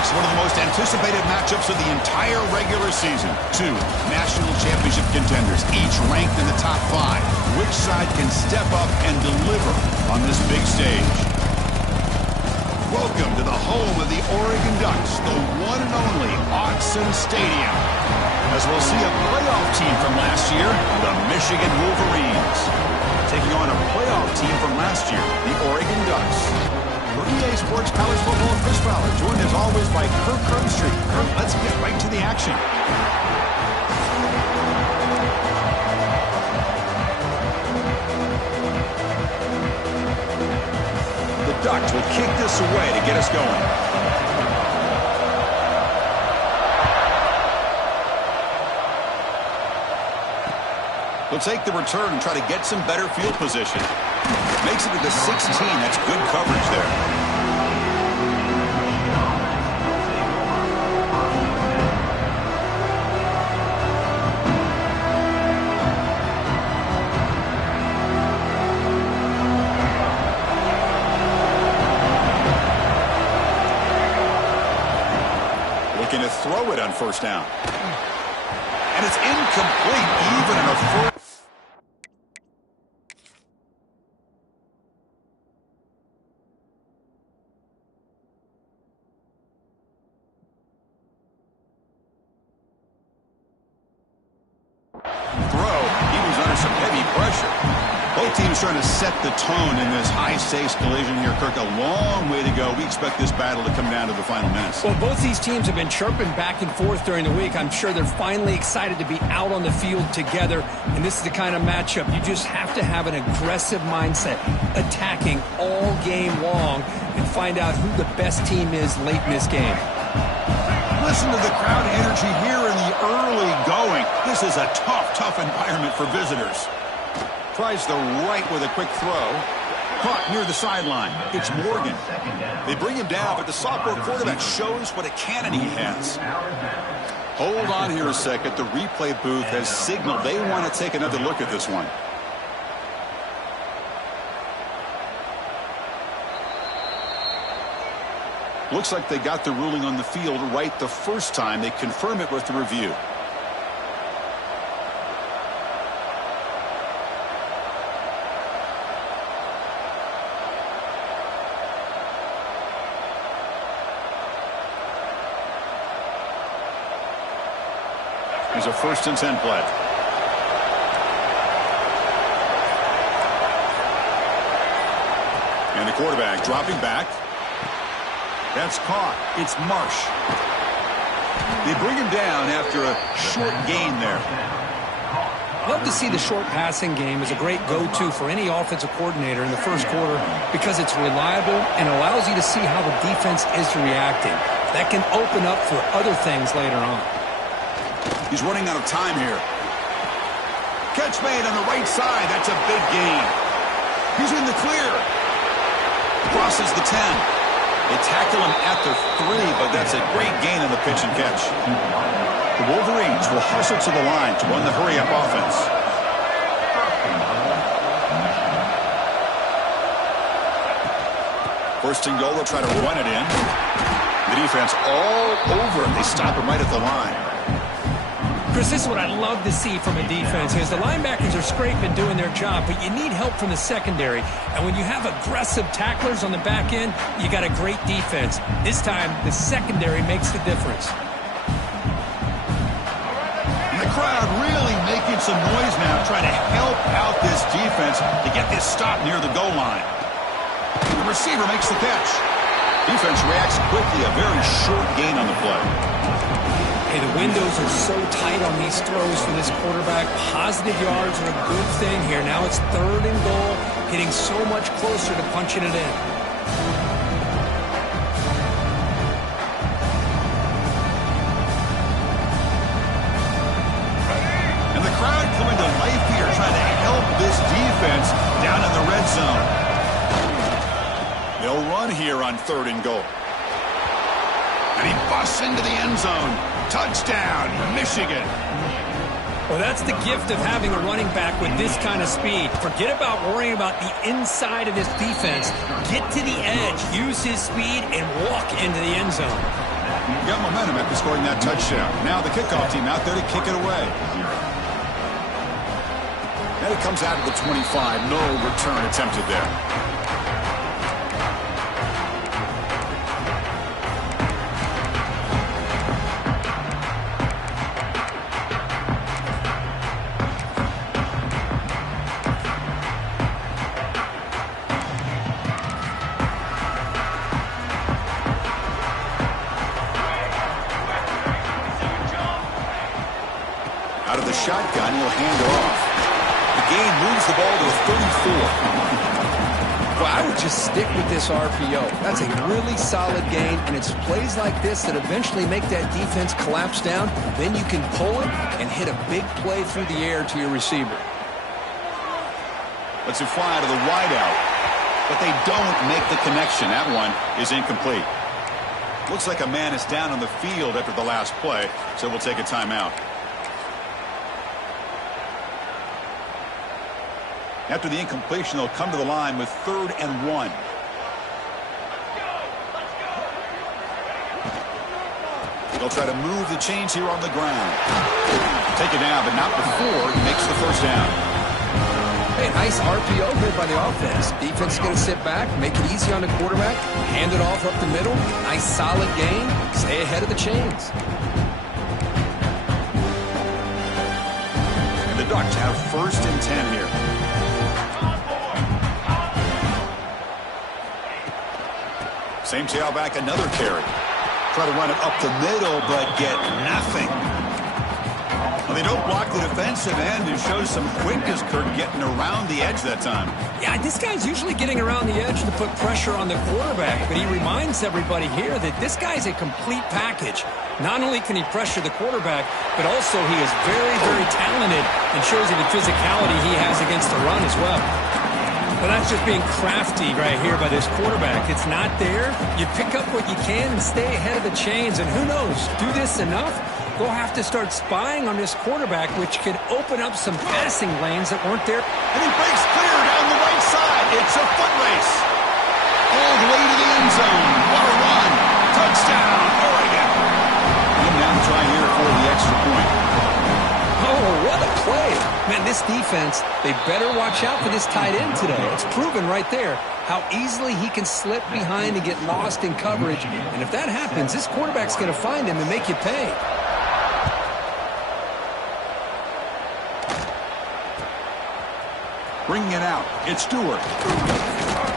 folks, one of the most anticipated matchups of the entire regular season. Two national championship contenders, each ranked in the top 5. Which side can step up and deliver on this big stage? Welcome to the home of the Oregon Ducks, the one and only Autzen Stadium. As we'll see a playoff team from last year, the Michigan Wolverines, taking on a playoff team from last year, the Oregon Ducks. For EA Sports College Football, Chris Fowler, joined as always by Kirk Herbstreit. Kirk, let's get right to the action. The Ducks will kick this away to get us going. They'll take the return and try to get some better field position. Makes it to the 16. That's good coverage there. Looking to throw it on first down. And it's incomplete, even in a first. Trying to set the tone in this high-stakes collision here, Kirk. A long way to go. We expect this battle to come down to the final minutes. Well, both these teams have been chirping back and forth during the week. I'm sure they're finally excited to be out on the field together, and this is the kind of matchup you just have to have an aggressive mindset, attacking all game long, and find out who the best team is late in this game. Listen to the crowd energy here in the early going. This is a tough environment for visitors. Tries the right with a quick throw. Caught near the sideline. It's Morgan. They bring him down, but the sophomore quarterback shows what a cannon he has. Hold on here a second. The replay booth has signaled they want to take another look at this one. Looks like they got the ruling on the field right the first time. They confirm it with the review. Here's a 1st and 10 play. And the quarterback dropping back. That's caught. It's Marsh. They bring him down after a short gain there. Love to see the short passing game as a great go-to for any offensive coordinator in the first quarter because it's reliable and allows you to see how the defense is reacting. That can open up for other things later on. He's running out of time here. Catch made on the right side. That's a big gain. He's in the clear. Crosses the 10. They tackle him at the 3, but that's a great gain on the pitch and catch. The Wolverines will hustle to the line to run the hurry-up offense. First and goal, they'll try to run it in. The defense all over him. They stop him right at the line. Chris, this is what I love to see from a defense is the linebackers are scraping doing their job, but you need help from the secondary. And when you have aggressive tacklers on the back end, you got a great defense. This time, the secondary makes the difference. And the crowd really making some noise now, trying to help out this defense to get this stop near the goal line. The receiver makes the catch. Defense reacts quickly, a very short gain on the play. Hey, the windows are so tight on these throws for this quarterback. Positive yards are a good thing here. Now it's 3rd and goal, getting so much closer to punching it in. And the crowd coming to life here, trying to help this defense down in the red zone. They'll run here on 3rd and goal. And he busts into the end zone. Touchdown, Michigan. Well, that's the gift of having a running back with this kind of speed. Forget about worrying about the inside of this defense. Get to the edge, use his speed, and walk into the end zone. Got momentum after scoring that touchdown. Now the kickoff team out there to kick it away. And it comes out of the 25. No return attempted there. Out of the shotgun, he'll hand it off. The gain moves the ball to the 34. Well, I would just stick with this RPO. That's a really solid gain, and it's plays like this that eventually make that defense collapse down. Then you can pull it and hit a big play through the air to your receiver. Lets it fly to the wideout, but they don't make the connection. That one is incomplete. Looks like a man is down on the field after the last play, so we'll take a timeout. After the incompletion, they'll come to the line with 3rd and 1. They'll try to move the chains here on the ground. Take it down, but not before he makes the first down. Hey, nice RPO here by the offense. Defense is going to sit back, make it easy on the quarterback, hand it off up the middle. Nice solid gain. Stay ahead of the chains. And the Ducks have 1st and 10 here. Same tailback, another carry. Try to run it up the middle, but get nothing. Well, they don't block the defensive end and show some quickness, Kurt, getting around the edge that time. Yeah, this guy's usually getting around the edge to put pressure on the quarterback, but he reminds everybody here that this guy's a complete package. Not only can he pressure the quarterback, but also he is very, very talented and shows you the physicality he has against the run as well. Well, that's just being crafty right here by this quarterback. It's not there. You pick up what you can and stay ahead of the chains. And who knows, do this enough, they'll have to start spying on this quarterback, which could open up some passing lanes that weren't there. And he breaks clear down the right side. It's a foot race. All the way to the end zone. What a run. Touchdown, Oregon. And now to try here for the extra point. Oh, what a play. Man, this defense, they better watch out for this tight end today. It's proven right there how easily he can slip behind and get lost in coverage. And if that happens, this quarterback's going to find him and make you pay. Bringing it out, it's Stewart.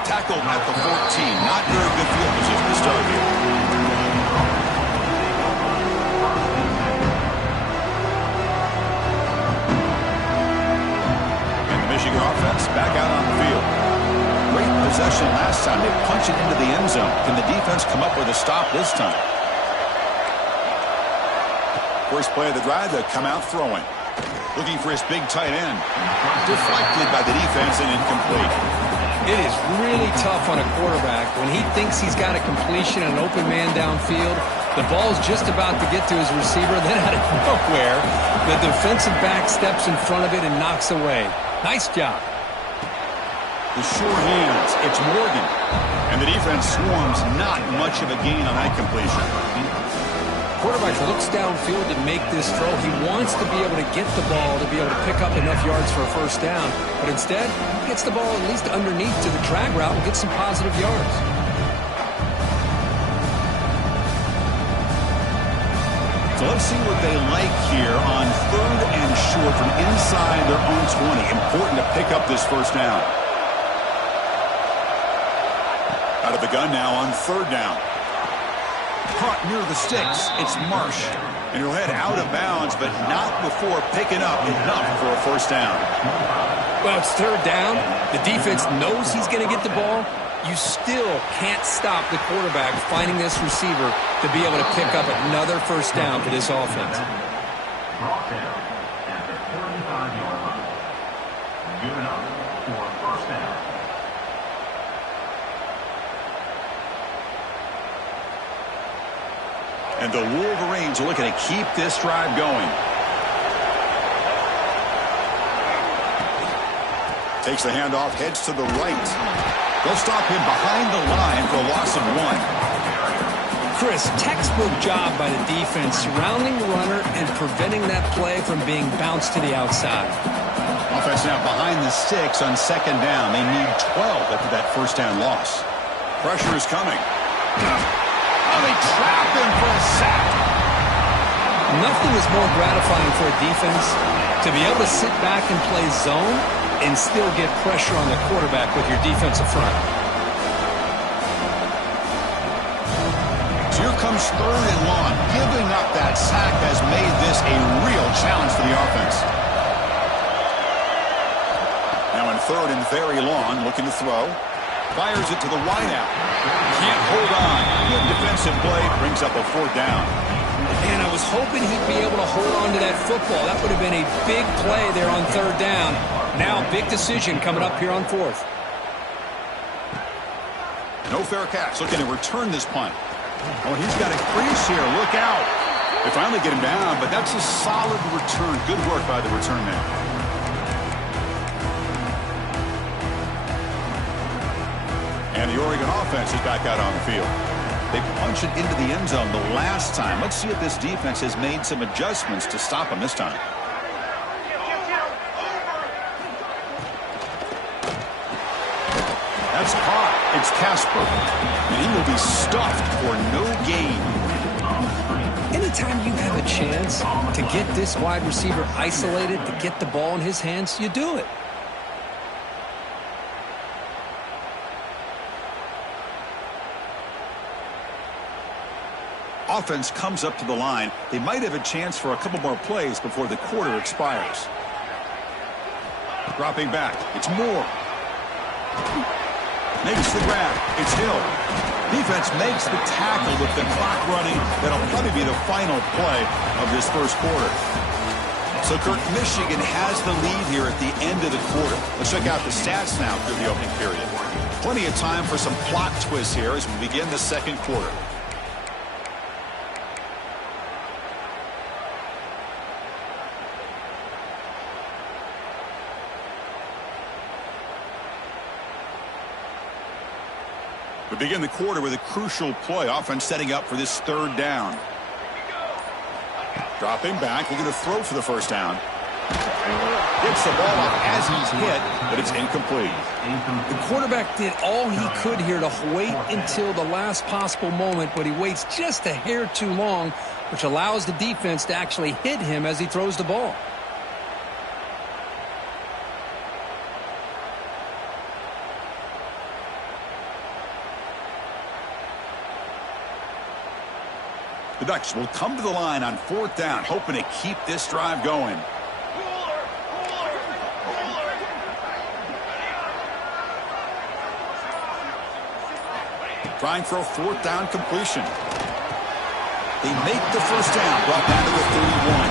Tackled at the 14. Not very good field position to start here. Michigan offense back out on the field. Great possession last time. They punch it into the end zone. Can the defense come up with a stop this time? First play of the drive, they come out throwing. Looking for his big tight end. Deflected by the defense and incomplete. It is really tough on a quarterback when he thinks he's got a completion and an open man downfield. The ball's just about to get to his receiver. Then out of nowhere, the defensive back steps in front of it and knocks away. Nice job. The sure hands. It's Morgan. And the defense swarms. Not much of a gain on that completion. Quarterback looks downfield to make this throw. He wants to be able to get the ball to be able to pick up enough yards for a first down. But instead, he gets the ball at least underneath to the drag route and gets some positive yards. So let's see what they like here on 3rd and short from inside their own 20. Important to pick up this first down. Out of the gun now on 3rd down. Caught near the sticks. It's Marsh. And he'll head out of bounds, but not before picking up enough for a first down. Well, it's 3rd down. The defense knows he's going to get the ball. You still can't stop the quarterback finding this receiver to be able to pick up another first down for this offense. And the Wolverines are looking to keep this drive going. Takes the handoff, heads to the right. They'll stop him behind the line for a loss of 1. Chris, textbook job by the defense, surrounding the runner and preventing that play from being bounced to the outside. Offense now behind the 6 on second down. They need 12 after that first down loss. Pressure is coming. Oh, they trap him for a sack. Nothing is more gratifying for a defense to be able to sit back and play zone and still get pressure on the quarterback with your defensive front. So here comes third and long. Giving up that sack has made this a real challenge for the offense. Now in third and very long, looking to throw. Fires it to the wideout. Can't hold on. Good defensive play. Brings up a fourth down. And I was hoping he'd be able to hold on to that football. That would have been a big play there on third down. Now big decision coming up here on fourth. No fair catch. Looking to return this punt. Oh, he's got a crease here. Look out. They finally get him down, but that's a solid return. Good work by the return man. And the Oregon offense is back out on the field. They punched it into the end zone the last time. Let's see if this defense has made some adjustments to stop them this time. That's caught. It's Casper. And he will be stuffed for no gain. Anytime you have a chance to get this wide receiver isolated, to get the ball in his hands, you do it. Offense comes up to the line. They might have a chance for a couple more plays before the quarter expires. Dropping back. It's Moore. Makes the grab. It's Hill. Defense makes the tackle with the clock running. That'll probably be the final play of this first quarter. So, Kirk, Michigan has the lead here at the end of the quarter. Let's check out the stats now through the opening period. Plenty of time for some plot twists here as we begin the second quarter. We begin the quarter with a crucial play. Offense setting up for this third down. Dropping back. We're going to throw for the first down. Gets the ball up as he's hit, but it's incomplete. The quarterback did all he could here to wait until the last possible moment, but he waits just a hair too long, which allows the defense to actually hit him as he throws the ball. The Ducks will come to the line on fourth down, hoping to keep this drive going. Trying for a fourth down completion. They make the first down, brought down to the 31.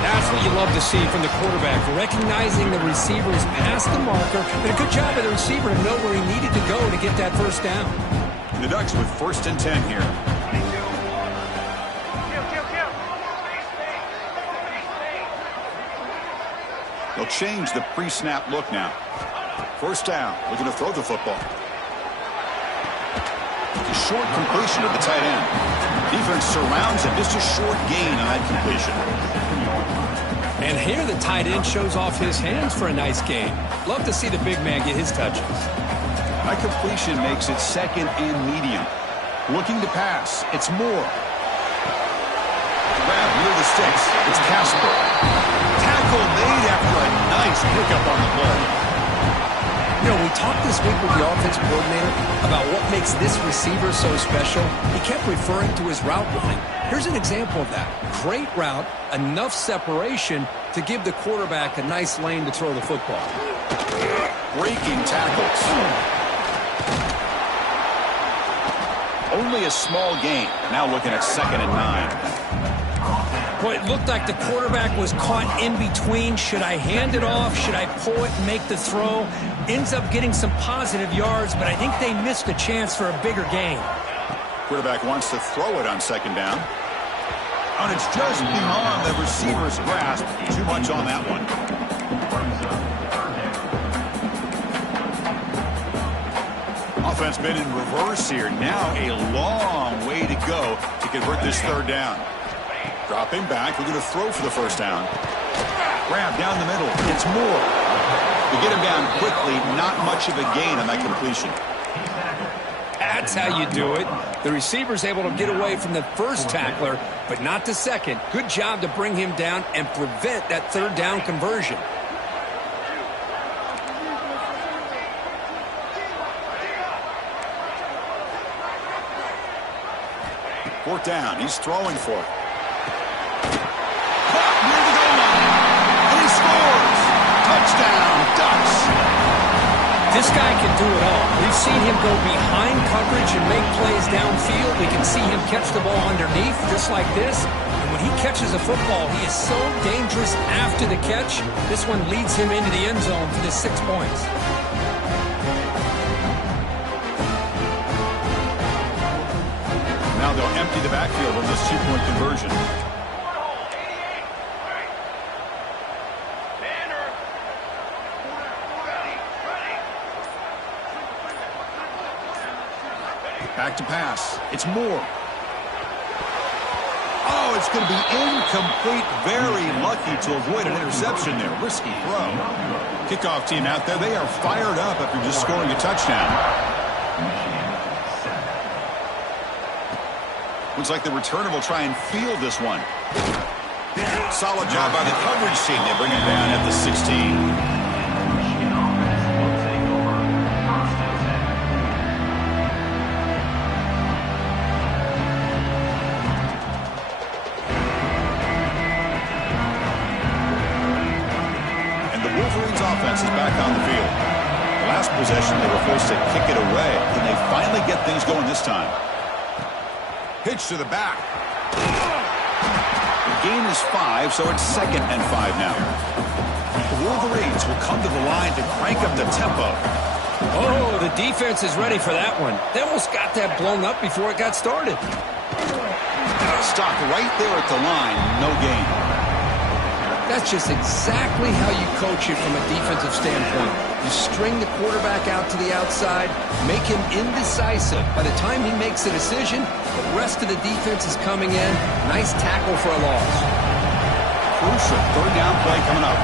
That's what you love to see from the quarterback, recognizing the receiver is past the marker, and a good job by the receiver to know where he needed to go to get that first down. And the Ducks with first and 10 here. They'll change the pre-snap look now. First down, looking to throw the football. A short completion to the tight end. Defense surrounds him. Just a short gain on that completion. And here the tight end shows off his hands for a nice gain. Love to see the big man get his touches. That completion makes it second and medium. Looking to pass. It's Moore. Grab near the sticks. It's Casper. Tackle made after a nice pickup on the play. You know, we talked this week with the offensive coordinator about what makes this receiver so special. He kept referring to his route running. Here's an example of that. Great route, enough separation to give the quarterback a nice lane to throw the football. Breaking tackles. Only a small gain. Now looking at second and 9. Boy, it looked like the quarterback was caught in between. Should I hand it off? Should I pull it and make the throw? Ends up getting some positive yards, but I think they missed a chance for a bigger gain. Quarterback wants to throw it on second down. And it's just beyond the receiver's grasp. Too much on that one. Offense been in reverse here. Now a long way to go to convert this third down. Dropping back. We're going to throw for the first down. Grab down the middle. It's Moore. We get him down quickly. Not much of a gain on that completion. That's how you do it. The receiver's able to get away from the first tackler, but not the second. Good job to bring him down and prevent that third down conversion. Fourth down. He's throwing for it. Caught near the goal line. And he scores. Touchdown, Ducks. This guy can do it all. We've seen him go behind coverage and make plays downfield. We can see him catch the ball underneath just like this. And when he catches a football, he is so dangerous after the catch. This one leads him into the end zone for the 6 points. Now they'll empty the backfield on this two-point conversion. Back to pass. It's Moore. Oh, it's going to be incomplete. Very lucky to avoid an interception there. Risky throw. Kickoff team out there. They are fired up after just scoring a touchdown. Looks like the returner will try and field this one. Solid job by the coverage team. They bring him down at the 16. Offense is back on the field. The last possession, they were forced to kick it away. Can they finally get things going this time? Pitch to the back. The gain is 5, so it's 2nd and 5 now. The Wolverines will come to the line to crank up the tempo. Oh, the defense is ready for that one. They almost got that blown up before it got started. Stopped right there at the line. No gain. That's just exactly how you coach it from a defensive standpoint. You string the quarterback out to the outside, make him indecisive. By the time he makes a decision, the rest of the defense is coming in. Nice tackle for a loss. Crucial third down play coming up.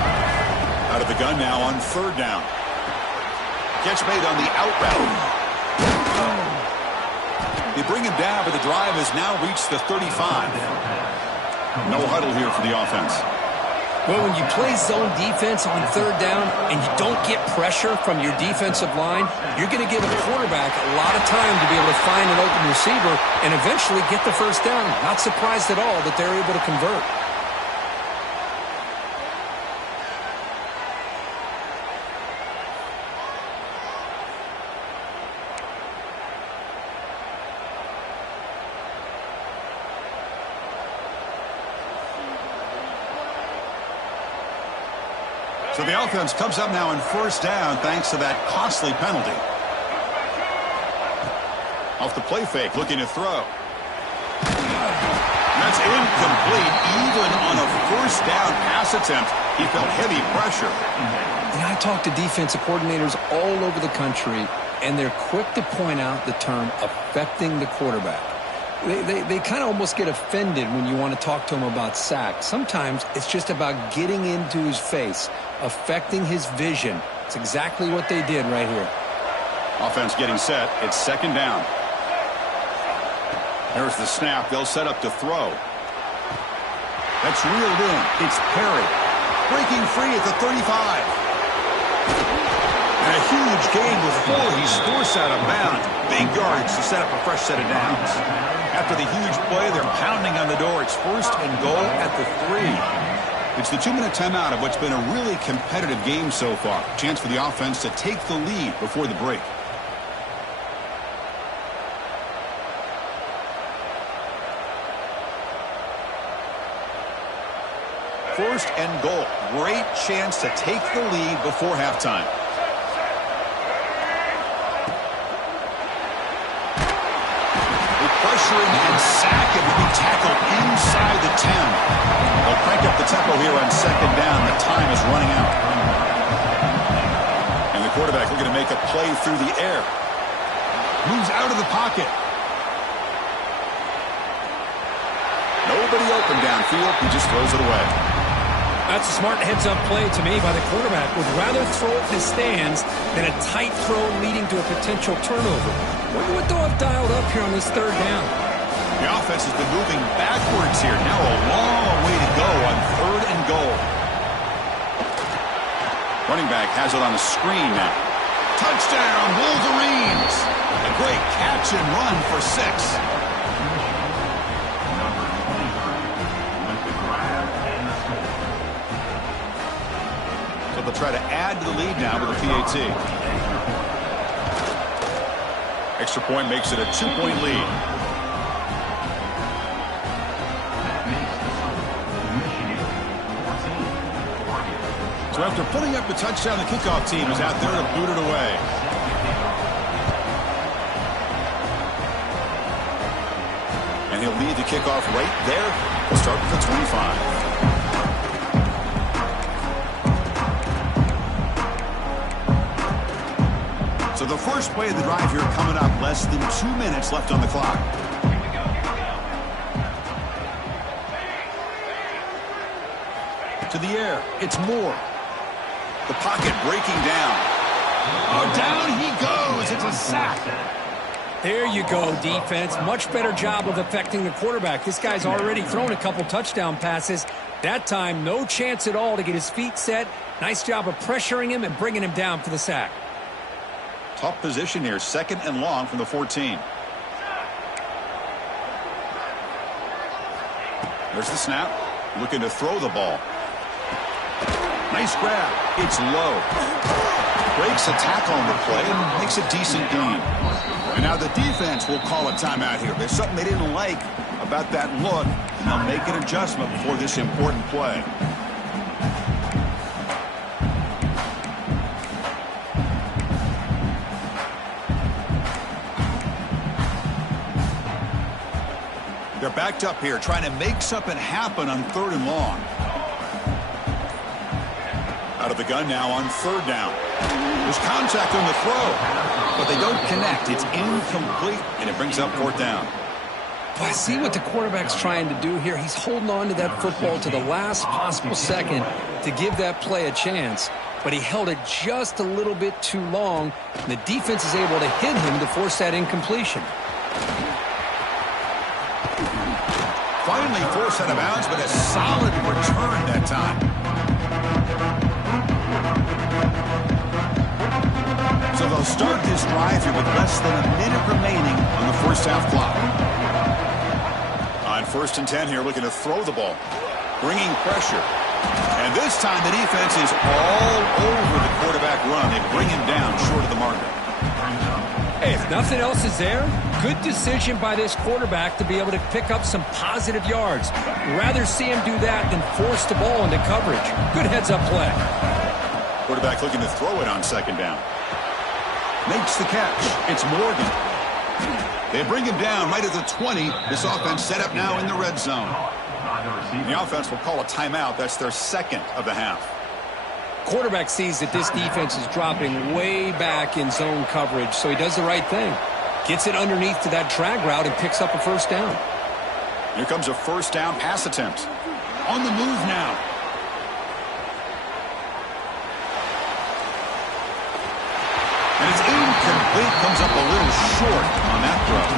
Out of the gun now on third down. Catch made on the out route. They bring him down, but the drive has now reached the 35. No huddle here for the offense. Well, when you play zone defense on third down and you don't get pressure from your defensive line, you're going to give a quarterback a lot of time to be able to find an open receiver and eventually get the first down. Not surprised at all that they're able to convert. So the offense comes up now in first down thanks to that costly penalty. Off the play fake, looking to throw. That's incomplete. Even on a first down pass attempt, he felt heavy pressure. And I talk to defensive coordinators all over the country, and they're quick to point out the term affecting the quarterback. They kind of almost get offended when you want to talk to them about sacks. Sometimes it's just about getting into his face, affecting his vision. It's exactly what they did right here. Offense getting set. It's second down. There's the snap. They'll set up to throw. That's reeled in. It's Perry. Breaking free at the 35. And a huge gain before he's forced out of bounds. Big yardage to set up a fresh set of downs. After the huge play, they're pounding on the door. It's first and goal at the 3. It's the 2-minute timeout of what's been a really competitive game so far. Chance for the offense to take the lead before the break. First and goal. Great chance to take the lead before halftime. Pressuring and sack him to be tackled inside the 10. They'll crank up the tempo here on second down. The time is running out. And the quarterback looking to make a play through the air. Moves out of the pocket. Nobody open downfield. He just throws it away. That's a smart heads-up play to me by the quarterback. Would rather throw it in the stands than a tight throw leading to a potential turnover. Wonder what they'll have dialed up here on this third down. The offense has been moving backwards here. Now a long way to go on 3rd and goal. Running back has it on the screen now. Touchdown, Wolverines! A great catch and run for 6. They'll try to add to the lead now with a PAT. Extra point makes it a 2-point lead. So after putting up the touchdown, the kickoff team is out there to boot it away. And he'll lead the kickoff right there. We'll start with the 25. So the first play of the drive here coming up, less than 2 minutes left on the clock. To the air, it's Moore. The pocket breaking down. Oh, down he goes. It's a sack. There you go, defense. Much better job of affecting the quarterback. This guy's already thrown a couple touchdown passes. That time, no chance at all to get his feet set. Nice job of pressuring him and bringing him down for the sack. Tough position here, 2nd and long from the 14. There's the snap. Looking to throw the ball. Nice grab. It's low. Breaks a tackle on the play and makes a decent gain. And now the defense will call a timeout here. There's something they didn't like about that look, and they'll make an adjustment before this important play. They're backed up here, trying to make something happen on 3rd and long. Out of the gun now on 3rd down. There's contact on the throw, but they don't connect. It's incomplete, and it brings up 4th down. Boy, see what the quarterback's trying to do here. He's holding on to that football to the last possible second to give that play a chance, but he held it just a little bit too long, and the defense is able to hit him to force that incompletion. Finally forced out of bounds, but a solid return that time. So they'll start this drive here with less than a minute remaining on the first half clock. On 1st and 10 here, looking to throw the ball. Bringing pressure. And this time the defense is all over the quarterback run. They bring him down short of the marker. Hey, if nothing else is there, good decision by this quarterback to be able to pick up some positive yards. Rather see him do that than force the ball into coverage. Good heads-up play. Quarterback looking to throw it on 2nd down. Makes the catch. It's Morgan. They bring him down right at the 20. This offense set up now in the red zone. The offense will call a timeout. That's their 2nd of the half. Quarterback sees that this defense is dropping way back in zone coverage, so he does the right thing. Gets it underneath to that drag route and picks up a 1st down. Here comes a 1st down pass attempt. On the move now. And it's incomplete. Comes up a little short on that throw.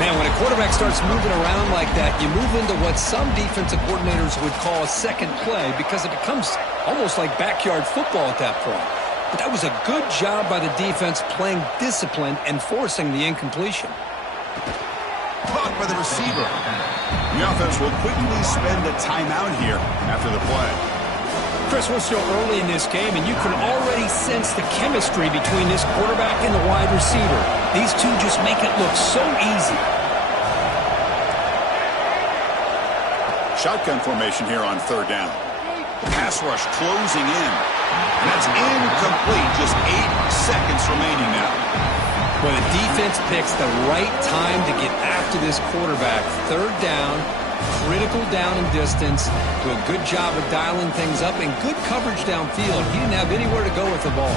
Man, when a quarterback starts moving around like that, you move into what some defensive coordinators would call a 2nd play because it becomes almost like backyard football at that point. But that was a good job by the defense playing discipline and forcing the incompletion. Caught by the receiver. The offense will quickly spend a timeout here after the play. Chris, we're still early in this game, and you can already sense the chemistry between this quarterback and the wide receiver. These two just make it look so easy. Shotgun formation here on 3rd down. The pass rush closing in. And that's incomplete. Just 8 seconds remaining now. Well, the defense picks the right time to get after this quarterback. 3rd down, critical down and distance. Do a good job of dialing things up and good coverage downfield. He didn't have anywhere to go with the ball.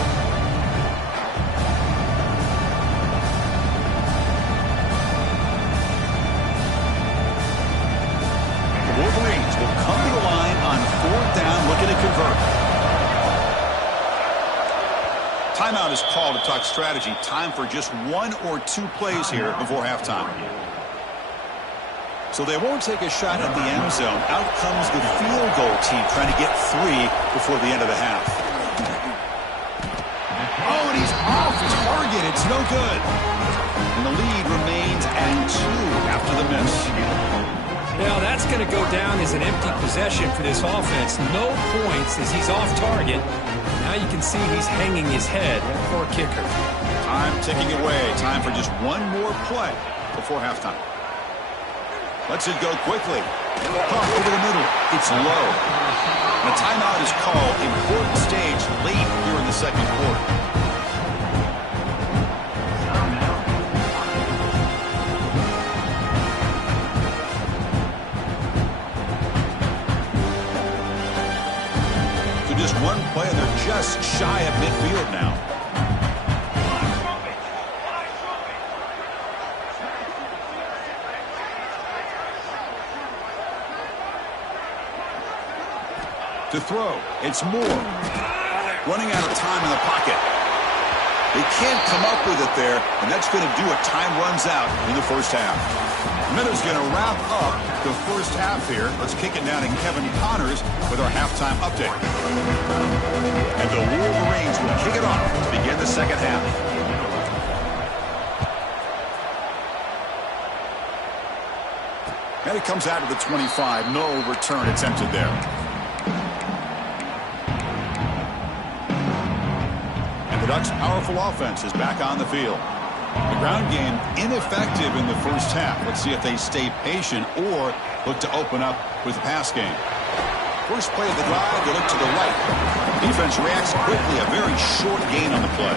Timeout is called to talk strategy. Time for just 1 or 2 plays here before halftime. So they won't take a shot at the end zone. Out comes the field goal team trying to get 3 before the end of the half. Oh, and he's off his target. It's no good. And the lead remains at 2 after the miss. Now that's going to go down as an empty possession for this offense. No points as he's off target. Now you can see he's hanging his head. Poor kicker. Time ticking away. Time for just 1 more play before halftime. Lets it go quickly. Puck over the middle. It's low. And a timeout is called. Important stage late here in the second quarter. So just 1 play, and they're just shy of midfield now. To throw, it's Moore. Running out of time in the pocket. They can't come up with it there, and that's going to do it. Time runs out in the first half. Miller's going to wrap up the first half here. Let's kick it down to Kevin Connors with our halftime update. And the Wolverines will kick it off to begin the second half. And it comes out of the 25. No return attempted there. The Ducks' powerful offense is back on the field. The ground game ineffective in the first half. Let's see if they stay patient or look to open up with the pass game. First play of the drive, they look to the right. Defense reacts quickly, a very short gain on the play.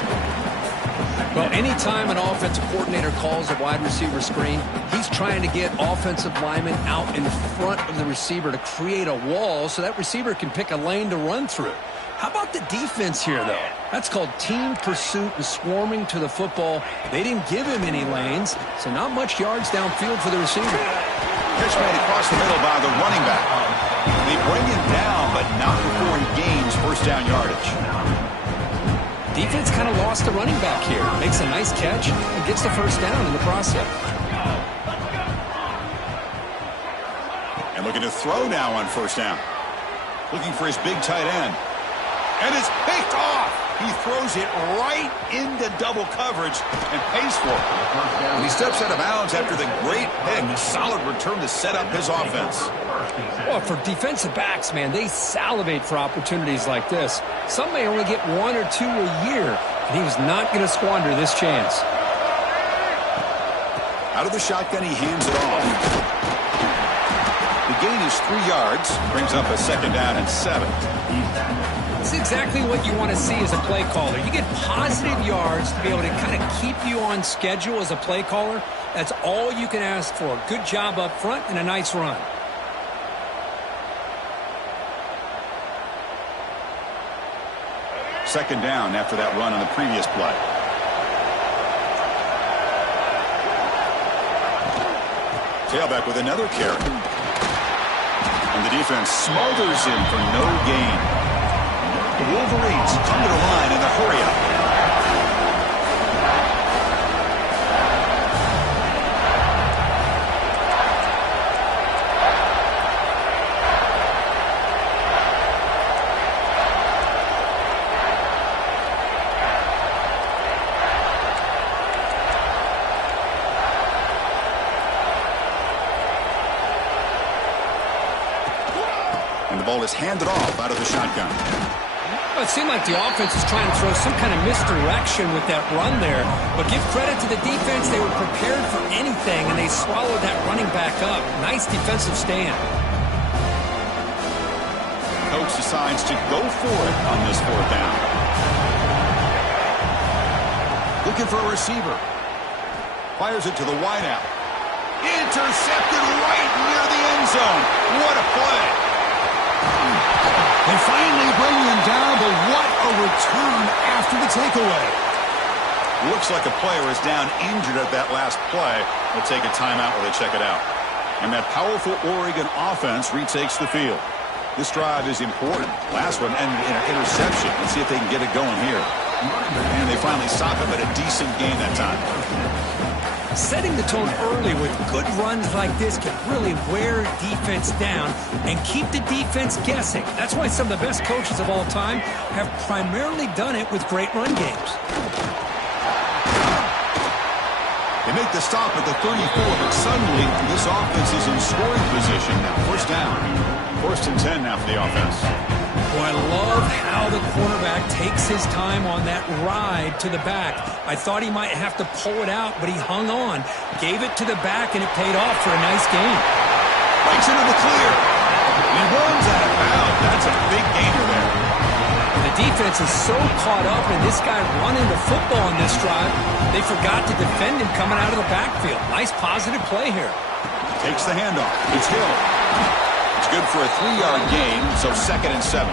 Well, anytime an offensive coordinator calls a wide receiver screen, he's trying to get offensive linemen out in front of the receiver to create a wall so that receiver can pick a lane to run through. How about the defense here, though? That's called team pursuit and swarming to the football. They didn't give him any lanes, so not much yards downfield for the receiver. Pitch made across the middle by the running back. They bring him down, but not before he gains first down yardage. Defense kind of lost the running back here. Makes a nice catch and gets the first down in the process. And looking to throw now on first down. Looking for his big tight end. And it's picked off. He throws it right into double coverage and pays for it. And he steps out of bounds after the great pick. A solid return to set up his offense. Well, for defensive backs, man, they salivate for opportunities like this. Some may only get 1 or 2 a year, and he was not going to squander this chance. Out of the shotgun, he hands it off. The gain is 3 yards, brings up a second down and 7. It's exactly what you want to see as a play caller. You get positive yards to be able to kind of keep you on schedule as a play caller. That's all you can ask for. Good job up front and a nice run. Second down after that run on the previous play. Tailback with another carry. And the defense smothers him for no gain. The Wolverines come to the line in the hurry-up. And the ball is handed off out of the shotgun. Well, it seemed like the offense was trying to throw some kind of misdirection with that run there. But give credit to the defense. They were prepared for anything, and they swallowed that running back up. Nice defensive stand. Coach decides to go for it on this fourth down. Looking for a receiver. Fires it to the wideout. Intercepted right near the end zone. What a play. They finally bring him down, but what a return after the takeaway. Looks like a player is down injured at that last play. We'll take a timeout while they check it out. And that powerful Oregon offense retakes the field. This drive is important. Last one ended in an interception. Let's see if they can get it going here. And they finally stop him, but a decent gain that time. Setting the tone early with good runs like this can really wear defense down and keep the defense guessing. That's why some of the best coaches of all time have primarily done it with great run games. They make the stop at the 34, but suddenly this offense is in scoring position now. First down. 1st and 10 now for the offense. Boy, I love how the quarterback takes his time on that ride to the back. I thought he might have to pull it out, but he hung on, gave it to the back, and it paid off for a nice gain. Breaks into the clear. He runs out of bounds. That's a big gainer there. The defense is so caught up in this guy running the football on this drive, they forgot to defend him coming out of the backfield. Nice positive play here. Takes the handoff. It's Hill. It's good for a 3-yard gain, so 2nd and 7.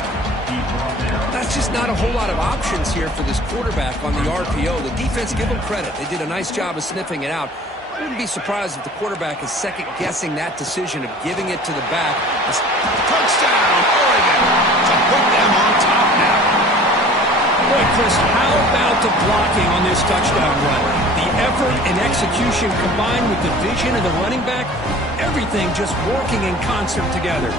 That's just not a whole lot of options here for this quarterback on the RPO. The defense, give them credit. They did a nice job of sniffing it out. I wouldn't be surprised if the quarterback is second-guessing that decision of giving it to the back. Touchdown, Oregon, to put them on top now. Boy, Chris, how about the blocking on this touchdown run? The effort and execution combined with the vision of the running back, everything just working in concert together.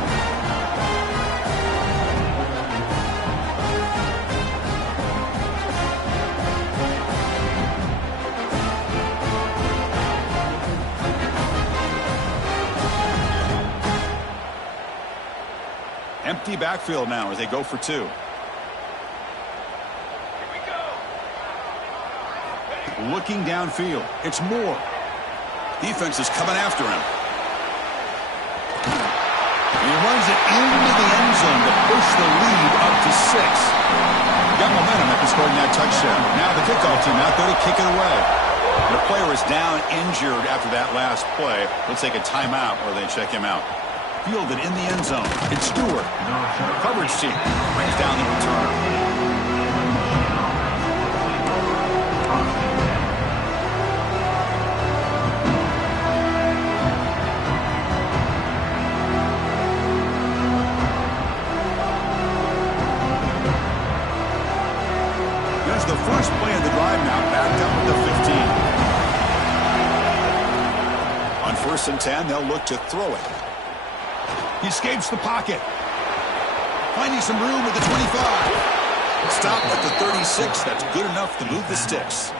Empty backfield now as they go for 2. Looking downfield. It's Moore. Defense is coming after him. And he runs it into the end zone to push the lead up to 6. Got momentum after scoring that touchdown. Now the kickoff team out there to kick it away. The player is down injured after that last play. They'll take a timeout or they check him out. Fielded in the end zone. It's Stewart. Coverage team brings down the return. There's the first play of the drive now, backed up at the 15. On 1st and 10, they'll look to throw it. He escapes the pocket. Finding some room at the 25. Stop at the 36. That's good enough to move the sticks.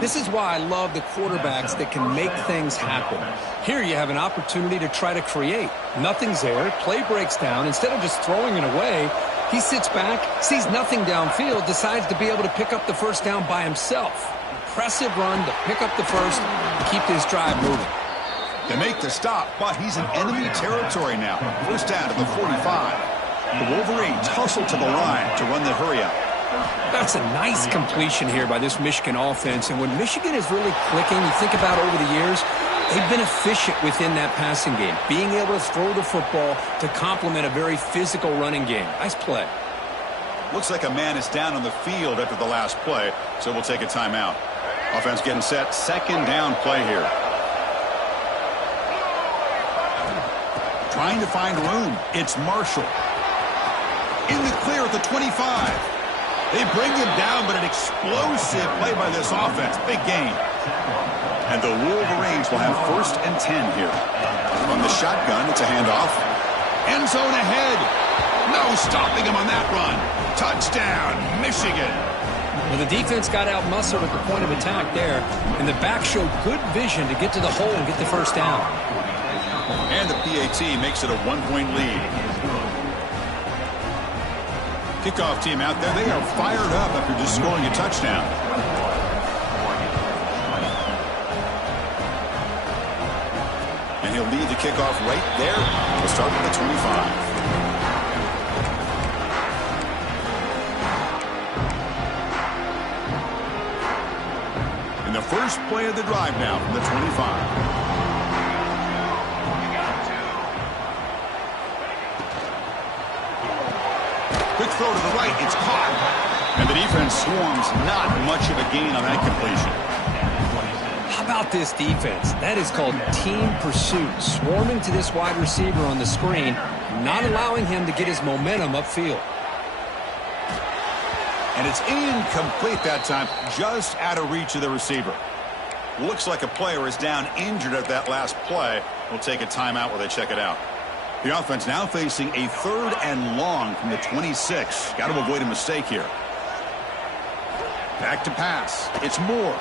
This is why I love the quarterbacks that can make things happen. Here you have an opportunity to try to create. Nothing's there. Play breaks down. Instead of just throwing it away, he sits back, sees nothing downfield, decides to be able to pick up the first down by himself. Impressive run to pick up the first and keep this drive moving. They make the stop, but he's in enemy territory now. First down to the 45. The Wolverines hustle to the line to run the hurry up. That's a nice completion here by this Michigan offense. And when Michigan is really clicking, you think about over the years, they've been efficient within that passing game, being able to throw the football to complement a very physical running game. Nice play. Looks like a man is down on the field after the last play, so we'll take a timeout. Offense getting set. 2nd down play here. Trying to find room. It's Marshall. In the clear at the 25. They bring him down, but an explosive play by this offense. Big gain. And the Wolverines will have 1st and 10 here. From the shotgun, it's a handoff. End zone ahead. No stopping him on that run. Touchdown, Michigan. Well, the defense got out-muscled at the point of attack there, and the back showed good vision to get to the hole and get the first down. And the PAT makes it a 1-point lead. Kickoff team out there. They are fired up after just scoring a touchdown. And he'll lead the kickoff right there. We'll start with the 25. In the first play of the drive now from the 25. Quick throw to the right. It's caught. And the defense swarms. Not much of a gain on that completion. How about this defense? That is called team pursuit. Swarming to this wide receiver on the screen, not allowing him to get his momentum upfield. And it's incomplete that time, just out of reach of the receiver. Looks like a player is down injured at that last play. We'll take a timeout while they check it out. The offense now facing a 3rd and long from the 26. Got to avoid a mistake here. Back to pass. It's Moore.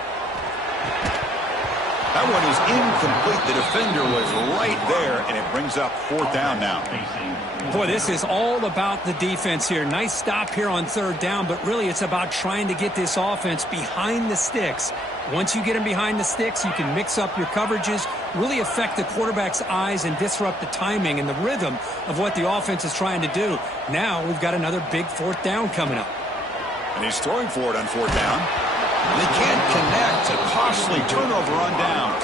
That one is incomplete. The defender was right there, and it brings up 4th down now. Boy, this is all about the defense here. Nice stop here on 3rd down, but really it's about trying to get this offense behind the sticks. Once you get them behind the sticks, you can mix up your coverages, really affect the quarterback's eyes and disrupt the timing and the rhythm of what the offense is trying to do. Now we've got another big 4th down coming up. And he's throwing for it on 4th down. They can't connect. A costly turnover on downs.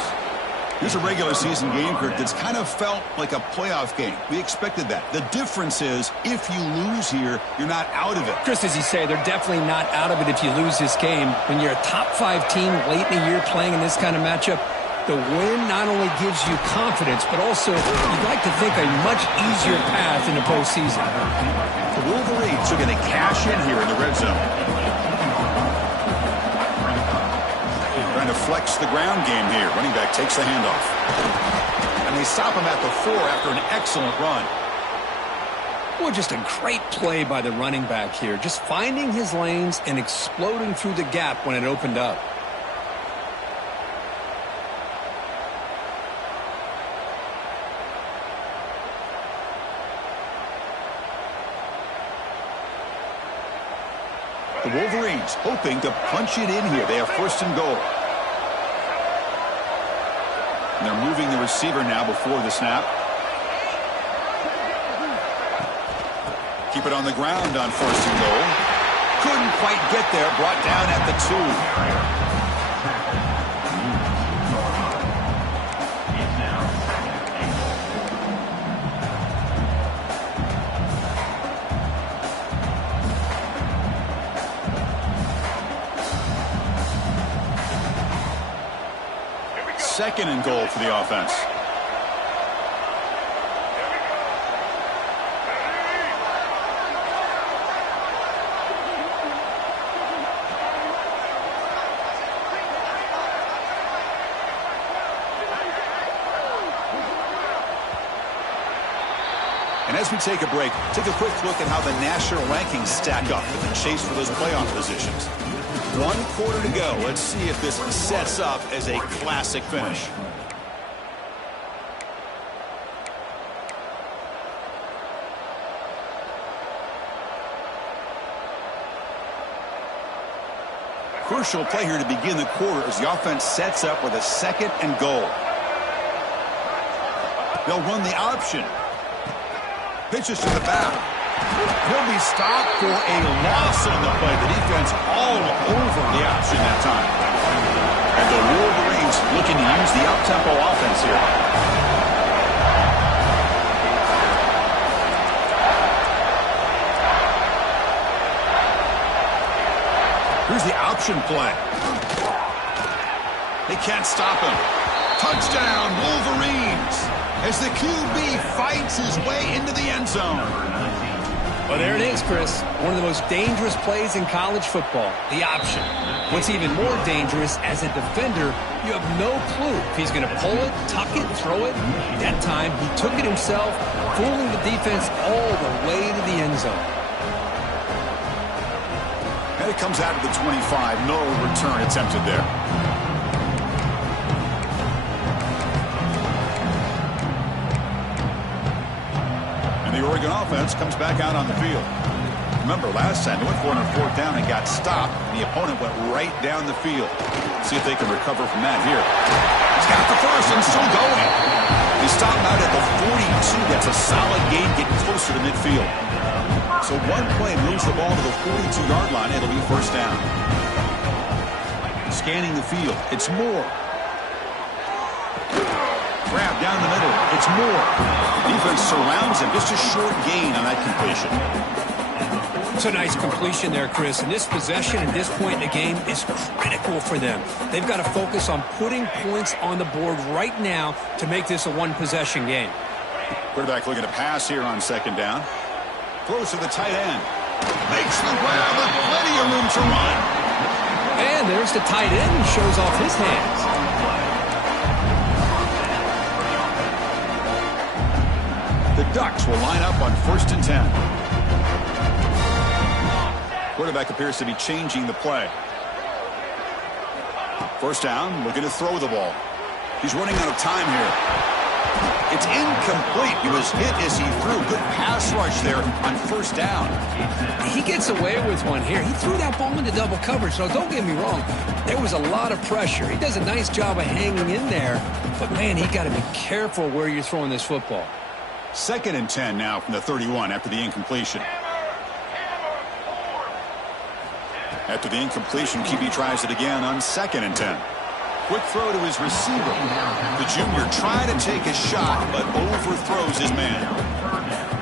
Here's a regular season game, Kurt, that's kind of felt like a playoff game. We expected that. The difference is, if you lose here, you're not out of it. Chris, as you say, they're definitely not out of it if you lose this game. When you're a top 5 team late in the year playing in this kind of matchup, the win not only gives you confidence, but also you'd like to think a much easier path in the postseason. The Wolverines are going to cash in here in the red zone. Trying to flex the ground game here. Running back takes the handoff. And they stop him at the 4 after an excellent run. Well, just a great play by the running back here. Just finding his lanes and exploding through the gap when it opened up. The Wolverines hoping to punch it in here. They have 1st and goal. And they're moving the receiver now before the snap. Keep it on the ground on 1st and goal. Couldn't quite get there. Brought down at the 2. Second and goal for the offense. And as we take a break, take a quick look at how the national rankings stack up in the chase for those playoff positions. 1 quarter to go. Let's see if this sets up as a classic finish. Crucial play here to begin the quarter as the offense sets up with a 2nd and goal. They'll run the option. Pitches to the back. He'll be stopped for a loss on the play. The defense all over the option that time. And the Wolverines looking to use the up-tempo offense here. Here's the option play. They can't stop him. Touchdown, Wolverines, as the QB fights his way into the end zone. Well, there it is, Chris. One of the most dangerous plays in college football, the option. What's even more dangerous, as a defender, you have no clue if he's going to pull it, tuck it, throw it. That time, he took it himself, fooling the defense all the way to the end zone. And it comes out of the 25. No return attempted there. The Oregon offense comes back out on the field. Remember, last time they went for it on 4th down and got stopped. The opponent went right down the field. See if they can recover from that here. He's got the 1st and still going. They stop him out at the 42. That's a solid gain, getting closer to midfield. So one play moves the ball to the 42-yard line. It'll be 1st down. Scanning the field. It's Moore. Grab down the middle. It's Moore. Defense surrounds him. Just a short gain on that completion. It's a nice completion there, Chris. And this possession at this point in the game is critical for them. They've got to focus on putting points on the board right now to make this a one-possession game. Quarterback looking to pass here on 2nd down. Throws to the tight end. Makes the grab with plenty of room to run. And there's the tight end who shows off his hands. The Ducks will line up on 1st and 10. Quarterback appears to be changing the play. 1st down, looking to throw the ball. He's running out of time here. It's incomplete. He was hit as he threw. Good pass rush there on 1st down. He gets away with one here. He threw that ball into double coverage. So don't get me wrong. There was a lot of pressure. He does a nice job of hanging in there. But, man, he got to be careful where you're throwing this football. 2nd and 10 now from the 31 after the incompletion. After the incompletion, QB tries it again on 2nd and 10. Quick throw to his receiver. The junior tried to take a shot, but overthrows his man.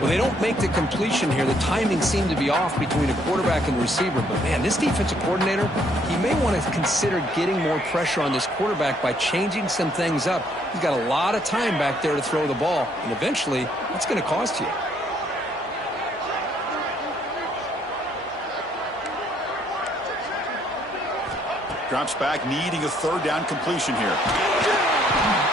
Well, they don't make the completion here. The timing seemed to be off between a quarterback and the receiver. But, man, this defensive coordinator, he may want to consider getting more pressure on this quarterback by changing some things up. He's got a lot of time back there to throw the ball, and eventually it's going to cost you. Drops back, needing a 3rd down completion here.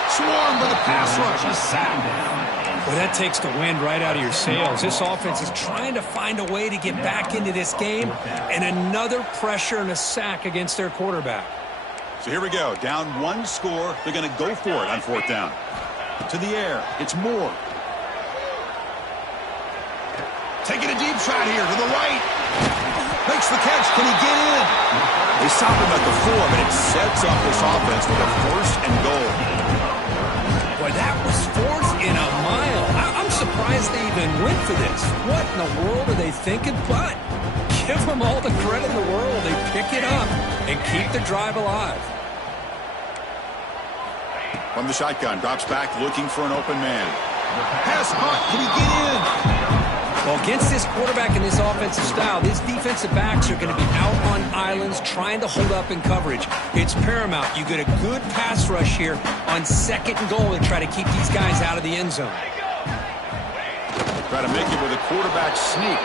Swarmed by the pass rush. He's sacked. Well, that takes the wind right out of your sails. This offense is trying to find a way to get back into this game, and another pressure and a sack against their quarterback. So here we go. Down 1 score. They're going to go for it on 4th down. To the air. It's Moore. Taking a deep shot here to the right. Makes the catch. Can he get in? They stop him at the 4, but it sets up this offense with a 1st and goal. Boy, that was 4th and a mile. I'm surprised they even went for this. What in the world are they thinking? But give them all the credit in the world. They pick it up and keep the drive alive. From the shotgun, drops back looking for an open man. Pass caught. Can he get in? Well, against this quarterback and this offensive style, these defensive backs are going to be out on islands trying to hold up in coverage. It's paramount. You get a good pass rush here on 2nd and goal and try to keep these guys out of the end zone. Try to make it with a quarterback sneak.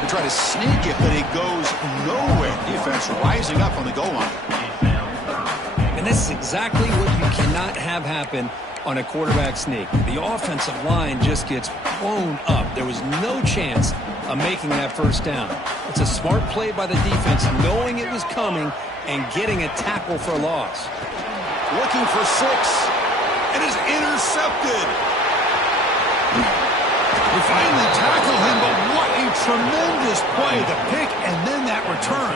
They try to sneak it, but it goes nowhere. Defense rising up on the goal line. And this is exactly what you cannot have happen on a quarterback sneak. The offensive line just gets blown up. There was no chance of making that 1st down. It's a smart play by the defense, knowing it was coming and getting a tackle for a loss. Looking for 6. It is intercepted. They finally tackle him, but what a tremendous play. The pick and then that return.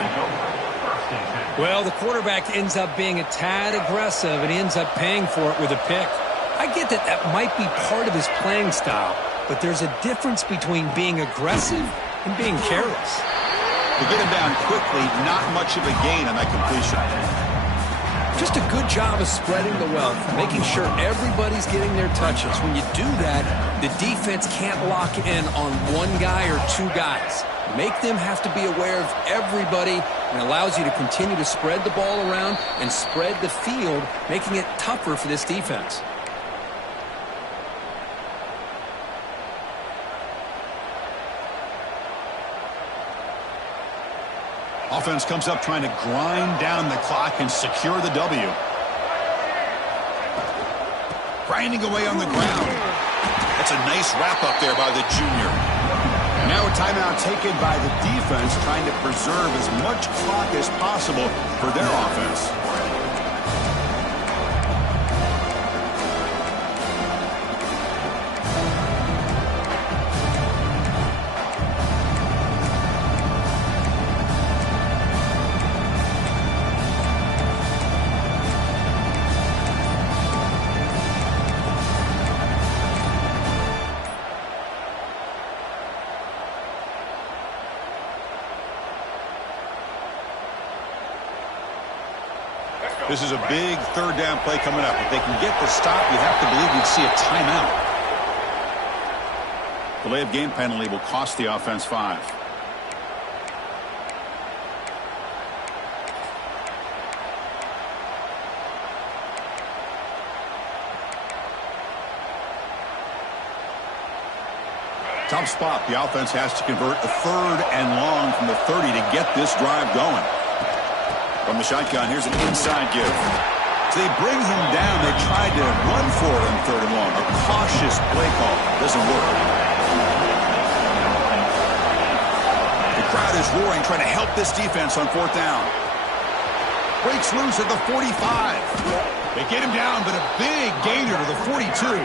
Well, the quarterback ends up being a tad aggressive, and he ends up paying for it with a pick. I get that that might be part of his playing style, but there's a difference between being aggressive and being careless. To get him down quickly, not much of a gain on that completion. Just a good job of spreading the wealth, making sure everybody's getting their touches. When you do that, the defense can't lock in on one guy or 2 guys. Make them have to be aware of everybody, and allows you to continue to spread the ball around and spread the field, making it tougher for this defense. Offense comes up trying to grind down the clock and secure the W. Grinding away on the ground. That's a nice wrap up there by the junior. And now a timeout taken by the defense, trying to preserve as much clock as possible for their offense. This is a big 3rd down play coming up. If they can get the stop, you'd have to believe we'd see a timeout. Delay of game penalty will cost the offense 5. Tough spot. The offense has to convert a 3rd and long from the 30 to get this drive going. From the shotgun, here's an inside give. So they bring him down. They tried to run for it on 3rd and long. A cautious play call. Doesn't work. The crowd is roaring, trying to help this defense on 4th down. Breaks loose at the 45. They get him down, but a big gainer to the 42.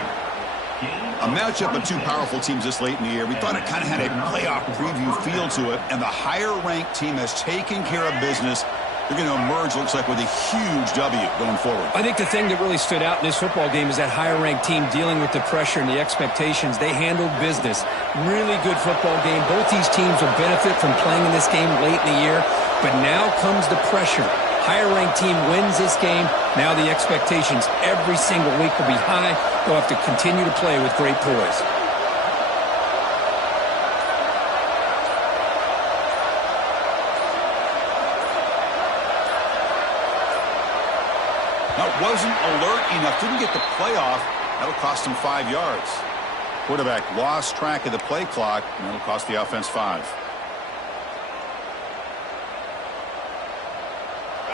A matchup of two powerful teams this late in the year. We thought it kind of had a playoff preview feel to it, and the higher-ranked team has taken care of business. They're going to emerge, looks like, with a huge W going forward. I think the thing that really stood out in this football game is that higher-ranked team dealing with the pressure and the expectations. They handled business. Really good football game. Both these teams will benefit from playing in this game late in the year, but now comes the pressure. Higher-ranked team wins this game. Now the expectations every single week will be high. They'll have to continue to play with great poise. Now, wasn't alert enough. Didn't get the playoff. That'll cost him 5 yards. Quarterback lost track of the play clock, and that'll cost the offense 5.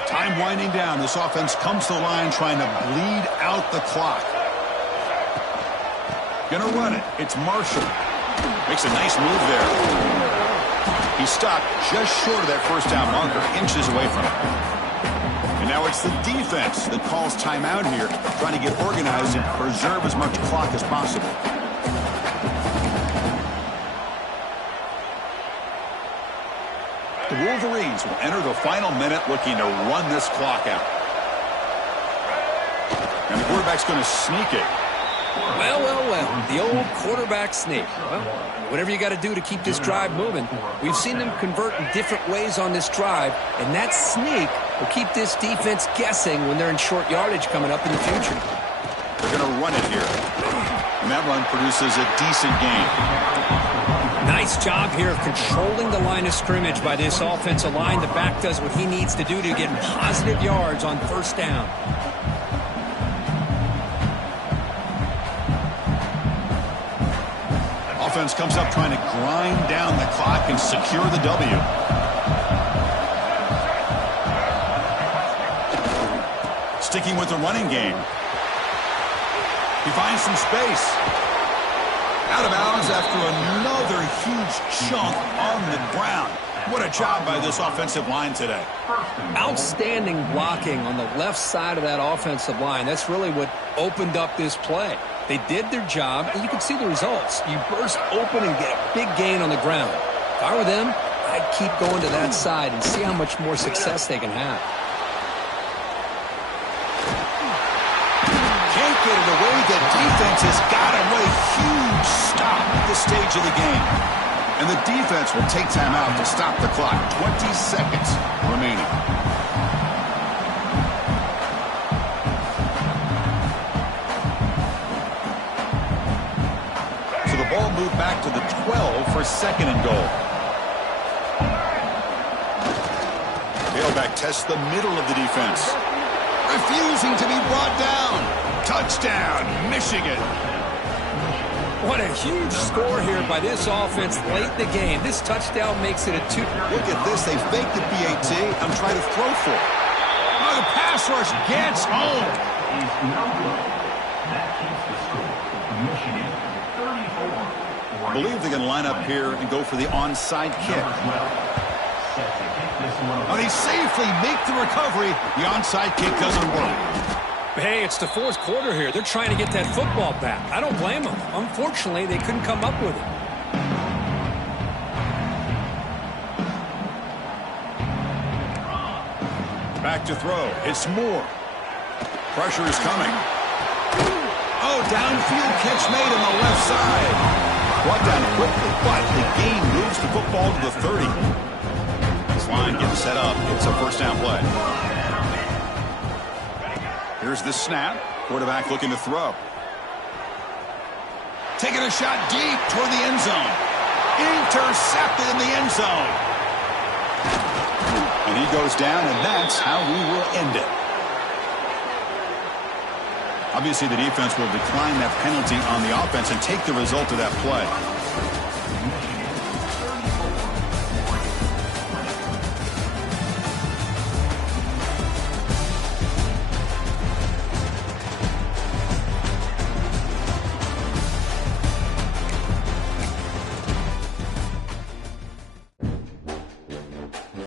Time winding down. This offense comes to the line trying to bleed out the clock. Gonna run it. It's Marshall. Makes a nice move there. He stopped just short of that 1st down marker, inches away from it. And now it's the defense that calls timeout here, trying to get organized and preserve as much clock as possible. The Wolverines will enter the final minute looking to run this clock out. And the quarterback's going to sneak it. Well, well, well, the old quarterback sneak. Well, whatever you got to do to keep this drive moving. We've seen them convert in different ways on this drive, and that sneak will keep this defense guessing when they're in short yardage coming up in the future. They're going to run it here. And that run produces a decent gain. Nice job here of controlling the line of scrimmage by this offensive line. The back does what he needs to do to get positive yards on 1st down. Offense comes up trying to grind down the clock and secure the W. Sticking with the running game. He finds some space. Out of bounds after another huge chunk on the ground. What a job by this offensive line today. Outstanding blocking on the left side of that offensive line. That's really what opened up this play. They did their job, and you can see the results. You burst open and get a big gain on the ground. If I were them, I'd keep going to that side and see how much more success they can have. Can't get it away. The defense has got him. What a huge stop at this stage of the game. And the defense will take time out to stop the clock. 20 seconds remaining. So the ball moved back to the 12 for 2nd and goal. Tailback tests the middle of the defense. Refusing to be brought down. Touchdown, Michigan. What a huge score here by this offense late in the game. This touchdown makes it a 2. Look at this. They faked the PAT. I'm trying to throw for it. Oh, the pass rush gets home. I believe they're going to line up here and go for the onside kick. Oh, they safely make the recovery. The onside kick doesn't work. Hey, it's the 4th quarter here. They're trying to get that football back. I don't blame them. Unfortunately, they couldn't come up with it. Back to throw. It's Moore. Pressure is coming. Oh, downfield catch made on the left side. Brought down quickly, but the game moves the football to the 30. This line gets set up. It's a 1st down play. Here's the snap. Quarterback looking to throw. Taking a shot deep toward the end zone. Intercepted in the end zone. And he goes down, and that's how we will end it. Obviously, the defense will decline that penalty on the offense and take the result of that play.